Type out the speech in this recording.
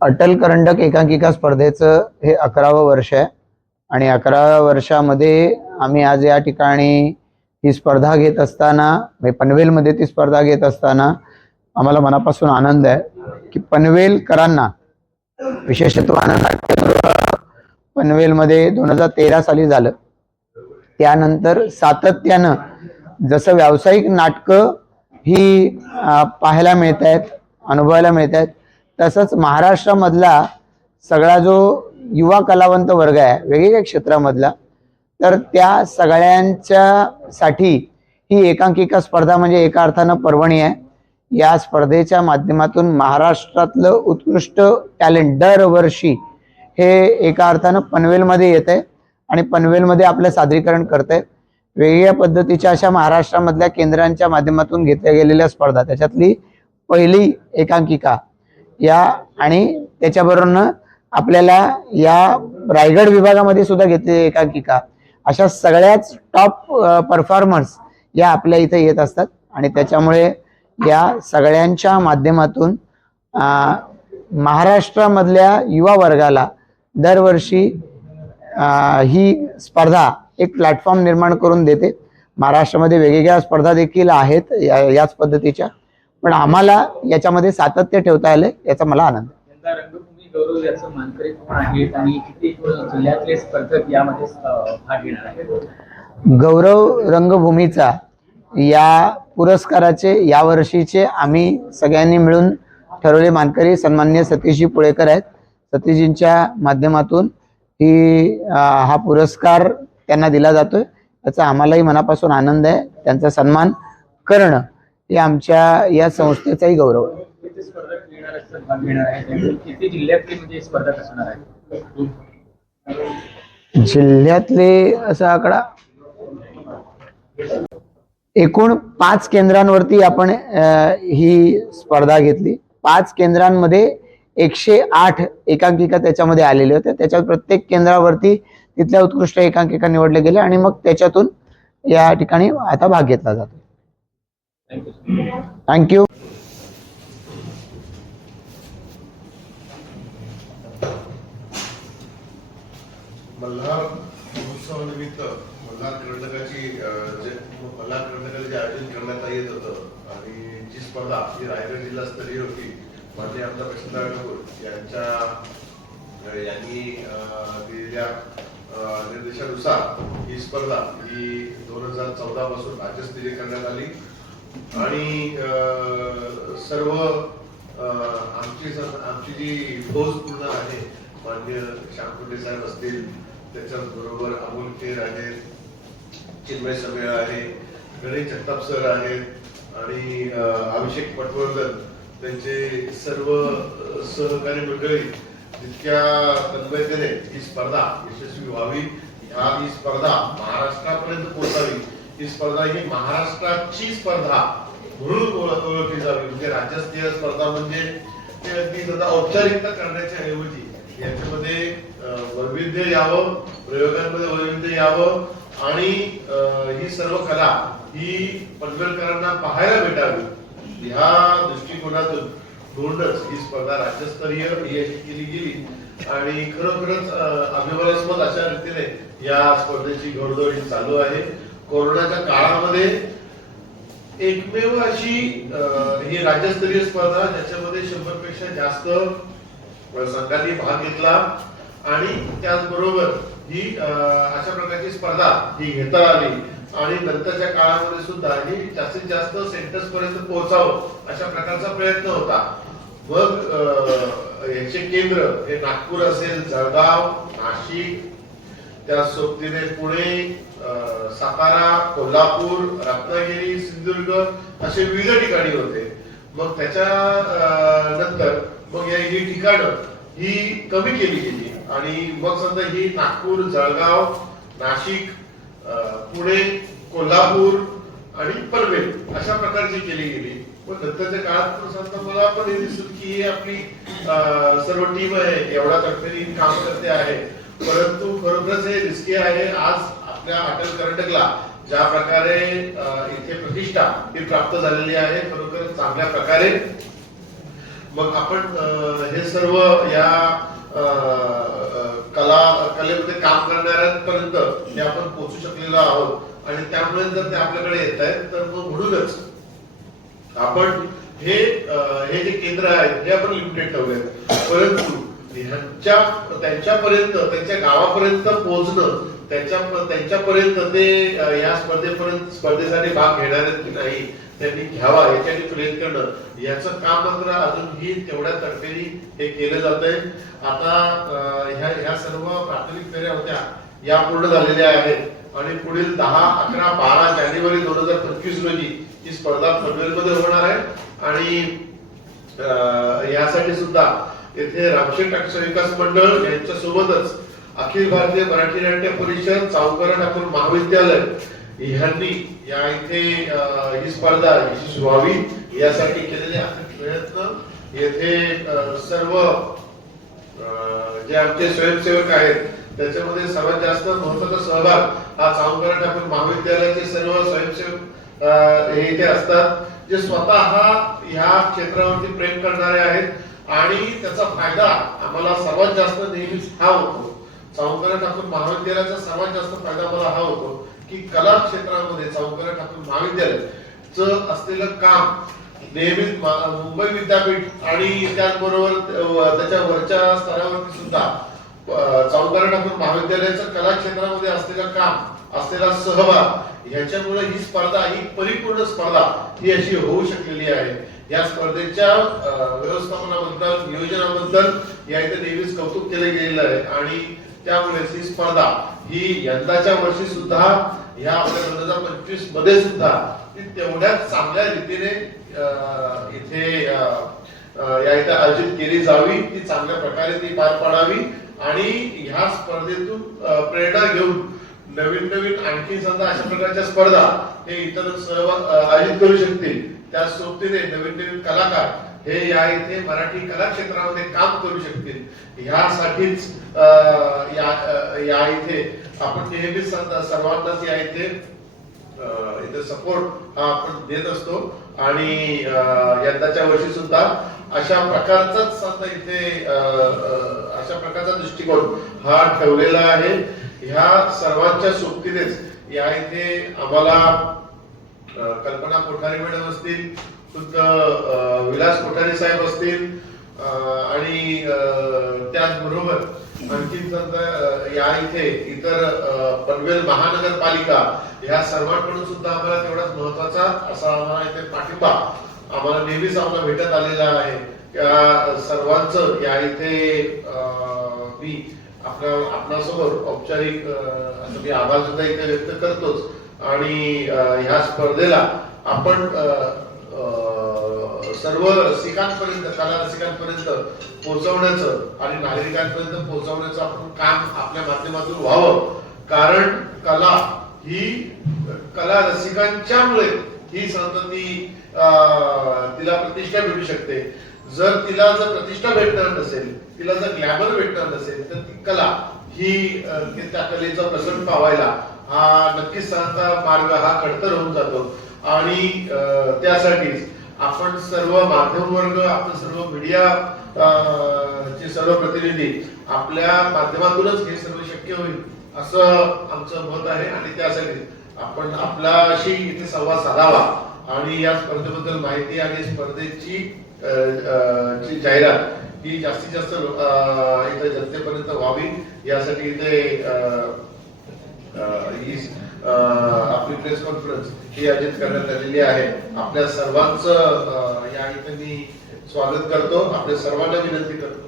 अटल करंडक एकांकिका स्पर्धेचं हे अकरावं वर्ष आहे. आणि अकराव्या वर्षामध्ये आम्ही आज या ठिकाणी ही स्पर्धा घेत असताना म्हणजे पनवेलमध्ये ती स्पर्धा घेत असताना आम्हाला मनापासून आनंद आहे की पनवेलकरांना विशेषत्व पनवेलमध्ये दोन हजार तेरा साली झालं. त्यानंतर सातत्यानं जसं व्यावसायिक नाटकं ही पाहायला मिळत आहेत अनुभवायला मिळत आहेत तसंच महाराष्ट्रामधला सगळा जो युवा कलावंत वर्ग आहे वेगवेगळ्या क्षेत्रामधला तर त्या सगळ्यांच्या साठी ही एकांकिका स्पर्धा म्हणजे एका अर्थानं पर्वणी आहे. या स्पर्धेच्या माध्यमातून महाराष्ट्रातलं उत्कृष्ट टॅलेंट दरवर्षी हे एका अर्थानं पनवेलमध्ये येत आहे आणि पनवेलमध्ये आपलं सादरीकरण करत आहे वेगवेगळ्या पद्धतीच्या अशा महाराष्ट्रामधल्या केंद्रांच्या माध्यमातून घेतल्या गेलेल्या स्पर्धा. त्याच्यातली पहिली एकांकिका या आणि त्याच्याबरोबर आपल्याला या रायगड विभागामध्ये सुद्धा घेतलेली एकांकिका. अशा सगळ्याच टॉप परफॉर्मर्स या आपल्या इथे येत असतात आणि त्याच्यामुळे या सगळ्यांच्या माध्यमातून महाराष्ट्रामधल्या युवा वर्गाला दरवर्षी ही स्पर्धा एक प्लॅटफॉर्म निर्माण करून देते. महाराष्ट्रामध्ये वेगवेगळ्या स्पर्धा देखील आहेत या- याच पद्धतीच्या. पण आम्हाला याच्यामध्ये सातत्य ठेवता आलं याचा मला आनंद गौरव रंगभूमीचा या पुरस्काराचे या वर्षीचे आम्ही सगळ्यांनी मिळून ठरवले मानकरी सन्मान्य सतीशजी पुळेकर आहेत. सतीशजींच्या माध्यमातून ही हा पुरस्कार त्यांना दिला जातोय. याचा आम्हालाही मनापासून आनंद आहे. त्यांचा सन्मान करणं हे आमच्या या संस्थेचाही गौरव आहे. जिल्ह्यातले म्हणजे जिल्ह्यातले असा आकडा? एकूण पाच केंद्रांवरती आपण ही स्पर्धा घेतली. पाच केंद्रांमध्ये एकशे आठ एकांकिका त्याच्यामध्ये आलेल्या होत्या त्याच्यात प्रत्येक केंद्रावरती तिथल्या उत्कृष्ट एकांकिका निवडल्या गेल्या आणि मग त्याच्यातून या ठिकाणी आता भाग घेतला जातो. Thank you thank you Malhar महोत्सवानिमित्त मल्हार कर्नाटकाची जे मल्हार कर्नाटकाचं जे आयोजन करण्यात येत होतं आणि जी स्पर्धा ही रायगड जिल्हास्तरीय होती माननीय आमदार प्रशांत ठाकूर यांच्या यांनी दिलेल्या निर्देशानुसार ही स्पर्धा ही दोन हजार चौदा पासून राज्यस्तरीय करण्यात आली. आणि सर्व आमची आमची जी फौज पूर्ण आहे मान्य श्यामकुंडे साहेब असतील त्याच्याच बरोबर अमोल खेर आहेत चिन्मय समेळ आहे गणेश जगताप सर आहेत आणि अभिषेक पटवर्धन त्यांचे सर्व सहकारी मंडळी जितक्या तन्मयतेने ही स्पर्धा यशस्वी व्हावी ह्या ही स्पर्धा महाराष्ट्रापर्यंत पोहोचावी ही स्पर्धा ही महाराष्ट्राची स्पर्धा म्हणून ओळखली जावी. म्हणजे राज्यस्तरीय स्पर्धा म्हणजे ती सध्या औपचारिकता करण्याच्या ऐवजी याच्यामध्ये वैविध्य यावं प्रयोगांमध्ये वैविध्य यावं आणि ही सर्व कला ही पनवेलकरांना पाहायला भेटावी. ह्या दृष्टिकोनातून दोनच ही स्पर्धा राज्यस्तरीय ही अशी केली गेली. आणि खरोखरच अभिमानास्पद अशा रीतीने या स्पर्धेची घडदोडी चालू आहे. कोरोनाच्या काळामध्ये एकमेव अशी अं, ही राज्यस्तरीय स्पर्धा ज्याच्यामध्ये शंभरपेक्षा जास्त संघांनी भाग घेतला. आणि त्याचबरोबर ही अं, अशा प्रकारची स्पर्धा ही घेता आली. आणि नंतरच्या काळामध्ये सुद्धा ही जास्तीत जास्त सेंटर्स पर्यंत पोहोचावं अशा प्रकारचा प्रयत्न होता. मग अं, याचे केंद्र हे नागपूर असेल जळगाव नाशिक त्या सोबतीने पुणे सातारा कोल्हापूर रत्नागिरी सिंधुदुर्ग असे विविध ठिकाणी होते. मग त्याच्या नंतर मग या ही ठिकाणं ही कमी केली गेली. आणि मग समजा ही नागपूर जळगाव नाशिक पुणे कोल्हापूर आणि पनवेल अशा प्रकारची केली गेली. पण नंतरच्या काळात पण समजा मला पण हे दिसत की ही आपली सर्व टीम आहे एवढा तडफेने काम करते आहे. परंतु खरोखरच हे रिस्की आहे. आज आपल्या अटल कर्नाटकला ज्या प्रकारे इथे प्रतिष्ठा ही प्राप्त झालेली आहे खरोखर चांगल्या प्रकारे. मग आपण हे सर्व या अं, कला कलेमध्ये काम करणाऱ्यांपर्यंत हे आपण पोहोचू शकलेलो आहोत. आणि त्यामुळे जर ते आपल्याकडे येत आहेत तर मग म्हणूनच आपण हे हे जे केंद्र आहेत हे आपण लिमिटेड ठेवले परंतु ह्यांच्या त्यांच्यापर्यंत त्यांच्या गावापर्यंत पोहोचणं त्यांच्या त्यांच्यापर्यंत ते या स्पर्धेपर्यंत स्पर्धेसाठी भाग घेणार आहेत की नाही त्यांनी घ्यावा याच्यासाठी प्रयत्न करणं याचं काम मात्र अजूनही तेवढ्या तडफेने हे केलं जात आहे. आता ह्या ह्या सर्व प्राथमिक फेऱ्या होत्या या पूर्ण झालेल्या आहेत. आणि पुढील दहा अकरा बारा जानेवारी दोन हजार पंचवीस रोजी ही स्पर्धा पनवेलमध्ये होणार आहे. आणि अं, यासाठी सुद्धा येथे रामशेठ टाकसा विकास मंडळ यांच्या सोबतच अखिल भारतीय मराठी नाट्य परिषद सावकर ठाकूर महाविद्यालय ह्यांनी या इथे ही स्पर्धा यशस्वी व्हावी यासाठी केलेले प्रयत्न. येथे सर्व अं, जे आमचे स्वयंसेवक आहेत त्याच्यामध्ये सर्वात जास्त महत्त्वाचा सहभाग हा सावंतराव ठाकूर महाविद्यालयाचे सर्व स्वयंसेवक हे इथे असतात जे स्वतः ह्या क्षेत्रावरती प्रेम करणारे आहेत. आणि त्याचा फायदा आम्हाला सर्वात जास्त नेहमीच हा होतो. सावंतराव ठाकूर महाविद्यालयाचा सर्वात जास्त फायदा मला हा होतो की कला क्षेत्रामध्ये सावंतराव ठाकूर महाविद्यालयाचं असलेलं काम नेहमीच मुंबई विद्यापीठ आणि त्याचबरोबर त्याच्या वरच्या स्तरावरती सुद्धा अ, ठाकूर महाविद्यालयाचं कला क्षेत्रामध्ये असलेलं काम असलेला सहभाग ह्याच्यामुळे ही स्पर्धा ही परिपूर्ण स्पर्धा ही अशी होऊ शकलेली आहे. या स्पर्धेच्या व्यवस्थापनाबद्दल नियोजनाबद्दल या इथे नेहमीच कौतुक केले गेलेलं आहे. आणि त्यामुळे ही स्पर्धा ही यंदाच्या वर्षी सुद्धा ह्या आपल्या दोन हजार पंचवीसमध्ये सुद्धा ती तेवढ्याच चांगल्या रीतीने इथे या इथे आयोजित केली जावी ती चांगल्या प्रकारे ती पार पाडावी. आणि ह्या स्पर्धेतून प्रेरणा घेऊन नवीन नवीन आणखी समजा अशा प्रकारच्या स्पर्धा हे इतर सर्व आयोजित करू शकतील. त्या सोबतीने नवीन नवीन कलाकार हे या इथे मराठी कला क्षेत्रामध्ये काम करू शकतील. ह्यासाठीच या या इथे आपण नेहमीच सर्वांनाच या इथे इथे सपोर्ट हा आपण देत असतो. आणि यंदाच्या वर्षी सुद्धा अशा प्रकारचाच आता इथे अशा प्रकारचा दृष्टिकोन हा ठेवलेला आहे. ह्या सर्वांच्या सोबतीनेच या इथे आम्हाला कल्पना कोठारी मॅडम असतील खुद्द विलास कोठारी साहेब असतील आणि त्याचबरोबर आणखीन या इथे इतर पनवेल महानगरपालिका ह्या सर्वांकडून सुद्धा आम्हाला तेवढाच महत्त्वाचा असा आम्हाला इथे पाठिंबा आम्हाला नेहमीच आम्हाला भेटत आलेला आहे. त्या सर्वांचं या इथे मी आपल्या आपणासमोर औपचारिक असं मी आभार सुद्धा इथे व्यक्त करतोच. आणि ह्या स्पर्धेला आपण सर्व रसिकांपर्यंत कला रसिकांपर्यंत पोहोचवण्याचं आणि नागरिकांपर्यंत पोहोचवण्याचं आपण काम आपल्या माध्यमातून व्हावं. कारण कला ही कला रसिकांच्यामुळे ही संतती तिला प्रतिष्ठा भेटू शकते. जर तिला जर प्रतिष्ठा भेटणार नसेल तिला जर ग्लॅमर भेटणार नसेल तर ती कला ही त्या कलेचा प्रसंग पावायला हा नक्कीच सांगता मार्ग हा खडतर होऊन जातो. आणि त्यासाठीच आपण सर्व माध्यम वर्ग आपण सर्व मीडिया चे सर्व प्रतिनिधी आपल्या माध्यमातूनच हे सर्व शक्य होईल असं आमचं मत आहे. आणि त्यासाठी आपण आपल्याशी इथे संवाद साधावा. आणि या स्पर्धेबद्दल माहिती आणि स्पर्धेची जाहिरात ही जास्तीत जास्त इथे जनतेपर्यंत व्हावी. यासाठी इथे ही आपली प्रेस कॉन्फरन्स ही आयोजित करण्यात आलेली आहे. आपल्या सर्वांचं या इथे मी स्वागत करतो. आपल्या सर्वांना विनंती करतो.